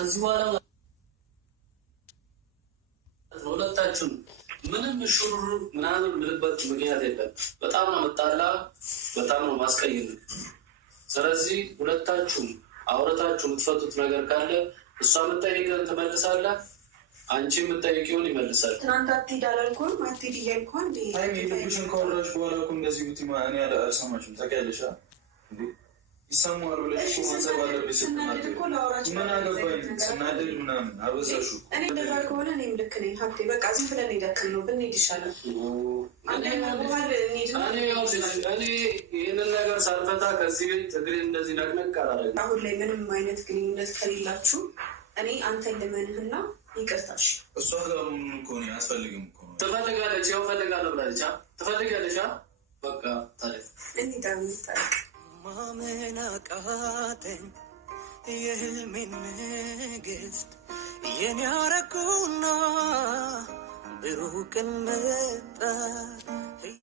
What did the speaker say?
ከዚህ በኋላ ሁለታችሁም ምንም ሹሩሩ ምናምን ምልበት ምክንያት የለም። በጣም ነው መጣላ፣ በጣም ነው ማስቀየም። ስለዚህ ሁለታችሁም አውረታችሁ የምትፈቱት ነገር ካለ እሷ የምትጠይቀን ትመልሳለህ፣ አንቺ የምትጠይቂውን ይመልሳል። ትናንት አትሄድ አላልኩም? አትሄድ እያልኩ አንዴ ልብሽን ካወራሽ በኋላ እኮ እንደዚህ ብትማ እኔ አልሰማሽም። ታውቂያለሽ ይሰማዋል ብለሽ እኮ ማሰብ አለብሽ። ስትናደድ ምን አገባኝ ስናደድ ምናምን አበዛሹ። እኔ እንደዛ ከሆነ እኔም ልክ ነኝ ሀብቴ። በቃ ዝም ብለን ሄደክን ነው ብንሄድ ይሻላል። እኔ ይህንን ነገር ሳልፈታ ከዚህ ቤት እግሬን እንደዚህ ነቅነቅ አላደረግም። አሁን ላይ ምንም አይነት ግንኙነት ከሌላችሁ እኔ አንተን ልመንህና ይቅርታሽ። እሷ ጋር ምን እኮ ነው አያስፈልግም እኮ ነው። ትፈልጋለች፣ ያው ፈልጋለሁ ብላለች። ትፈልጋለች። በቃ ታዲያ እኔ ደግሞ ታሪክ ማመን አቃተኝ የህልሜን ንግስት የኔ አረኩና ብሩህ ቀን መጣ።